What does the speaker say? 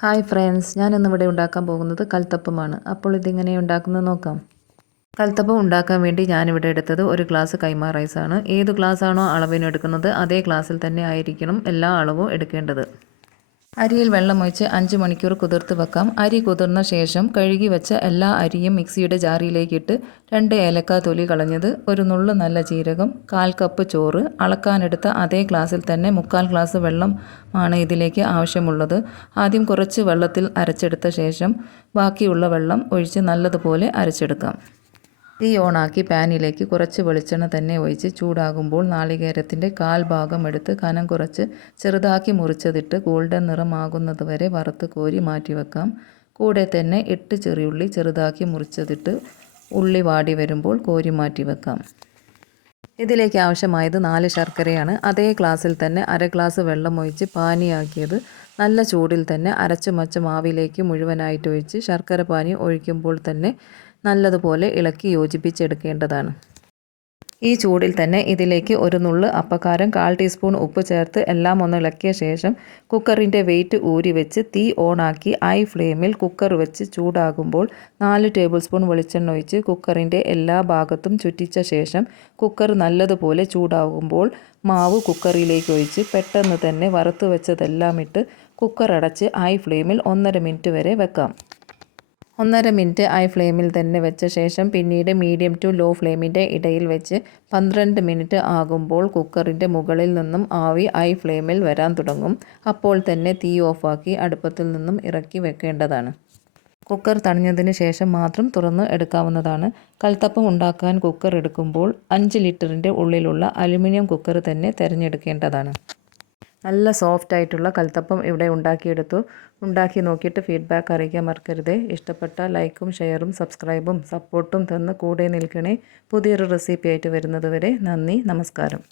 Hi friends, ഞാനിന്നിവിടെ ഉണ്ടാക്കാൻ പോകുന്നത് കൽത്തപ്പമാണ്. അപ്പോൾ ഇതിങ്ങനെ ഉണ്ടാക്കുന്നത് നോക്കാം. കൽത്തപ്പം ഉണ്ടാക്കാൻ വേണ്ടി ഞാനിവിടെ എടുത്തത് ഒരു ഗ്ലാസ് കൈമ റൈസാണ്. ഏത് ഗ്ലാസ്സാണോ അളവിന് എടുക്കുന്നത് അതേ ഗ്ലാസ്സിൽ തന്നെ ആയിരിക്കണം എല്ലാ അളവും എടുക്കേണ്ടത്. അരിയിൽ വെള്ളമൊഴിച്ച് 5 മണിക്കൂർ കുതിർത്ത് വെക്കാം. അരി കുതിർന്ന ശേഷം കഴുകി വെച്ച എല്ലാ അരിയും മിക്സിയുടെ ജാറിലേക്കിട്ട് 2 ഏലക്ക തൊലി കളഞ്ഞത്, ഒരു നുള്ളു നല്ല ജീരകം, 1/4 കപ്പ് ചോറ്, അളക്കാനെടുത്ത അതേ ഗ്ലാസ്സിൽ തന്നെ 3/4 ഗ്ലാസ് വെള്ളം ആണ് ഇതിലേക്ക് ആവശ്യമുള്ളത്. ആദ്യം കുറച്ച് വെള്ളത്തിൽ അരച്ചെടുത്ത ശേഷം ബാക്കിയുള്ള വെള്ളം ഒഴിച്ച് നല്ലതുപോലെ അരച്ചെടുക്കാം. തീ ഓണാക്കി പാനിലേക്ക് കുറച്ച് വെളിച്ചെണ്ണ തന്നെ ഒഴിച്ച് ചൂടാകുമ്പോൾ നാളികേരത്തിൻ്റെ 1/4 ഭാഗം എടുത്ത് കനം കുറച്ച് ചെറുതാക്കി മുറിച്ചതിട്ട് ഗോൾഡൻ നിറമാകുന്നത് വരെ വറുത്ത് കോരി മാറ്റിവെക്കാം. കൂടെ തന്നെ 8 ചെറിയുള്ളി ചെറുതാക്കി മുറിച്ചതിട്ട് ഉള്ളി വാടി വരുമ്പോൾ കോരി മാറ്റിവെക്കാം. ഇതിലേക്ക് ആവശ്യമായത് 4 ശർക്കരയാണ്. അതേ ഗ്ലാസ്സിൽ തന്നെ 1/2 ഗ്ലാസ് വെള്ളം ഒഴിച്ച് പാനിയാക്കിയത് നല്ല ചൂടിൽ തന്നെ അരച്ചു വച്ച മാവിലേക്ക് മുഴുവനായിട്ട് ഒഴിച്ച് ശർക്കര പാനി ഒഴിക്കുമ്പോൾ തന്നെ നല്ലതുപോലെ ഇളക്കി യോജിപ്പിച്ചെടുക്കേണ്ടതാണ്. ഈ ചൂടിൽ തന്നെ ഇതിലേക്ക് ഒരു നുള്ള് അപ്പക്കാരം, 1/4 ടീസ്പൂൺ ഉപ്പ് ചേർത്ത് എല്ലാം ഒന്ന് ഇളക്കിയ ശേഷം കുക്കറിൻ്റെ വെയിറ്റ് ഊരി വെച്ച് തീ ഓണാക്കി ഹൈ ഫ്ലെയിമിൽ കുക്കർ വെച്ച് ചൂടാകുമ്പോൾ 4 ടേബിൾ സ്പൂൺ വെളിച്ചെണ്ണ ഒഴിച്ച് കുക്കറിൻ്റെ എല്ലാ ഭാഗത്തും ചുറ്റിച്ച ശേഷം കുക്കർ നല്ലതുപോലെ ചൂടാകുമ്പോൾ മാവ് കുക്കറിലേക്ക് ഒഴിച്ച് പെട്ടെന്ന് തന്നെ വറുത്ത് വെച്ചതെല്ലാം ഇട്ട് കുക്കർ അടച്ച് ഹൈ ഫ്ലെയിമിൽ 1.5 മിനിറ്റ് വരെ വെക്കാം. 1.5 മിനിറ്റ് ഹൈ ഫ്ലെയിമിൽ തന്നെ വെച്ച ശേഷം പിന്നീട് മീഡിയം ടു ലോ ഫ്ലെയിമിൻ്റെ ഇടയിൽ വെച്ച് 12 മിനിറ്റ് ആകുമ്പോൾ കുക്കറിൻ്റെ മുകളിൽ നിന്നും ആവി ഹൈ ഫ്ലെയിമിൽ വരാൻ തുടങ്ങും. അപ്പോൾ തന്നെ തീ ഓഫാക്കി അടുപ്പത്തിൽ നിന്നും ഇറക്കി വെക്കേണ്ടതാണ്. കുക്കർ തണിഞ്ഞതിന് ശേഷം മാത്രം തുറന്ന് എടുക്കാവുന്നതാണ്. കൽത്തപ്പം ഉണ്ടാക്കാൻ കുക്കർ എടുക്കുമ്പോൾ 5 ലിറ്ററിൻ്റെ ഉള്ളിലുള്ള അലുമിനിയം കുക്കർ തന്നെ തിരഞ്ഞെടുക്കേണ്ടതാണ്. നല്ല സോഫ്റ്റ് ആയിട്ടുള്ള കൽത്തപ്പം ഇവിടെ ഉണ്ടാക്കിയെടുത്തു. ഉണ്ടാക്കി നോക്കിയിട്ട് ഫീഡ്ബാക്ക് അറിയിക്കാൻ മറക്കരുത്. ഇഷ്ടപ്പെട്ട ലൈക്കും ഷെയറും സബ്സ്ക്രൈബും സപ്പോർട്ടും തന്ന് കൂടെ നിൽക്കണേ. പുതിയൊരു റെസിപ്പി ആയിട്ട് വരുന്നത് വരെ നന്ദി, നമസ്കാരം.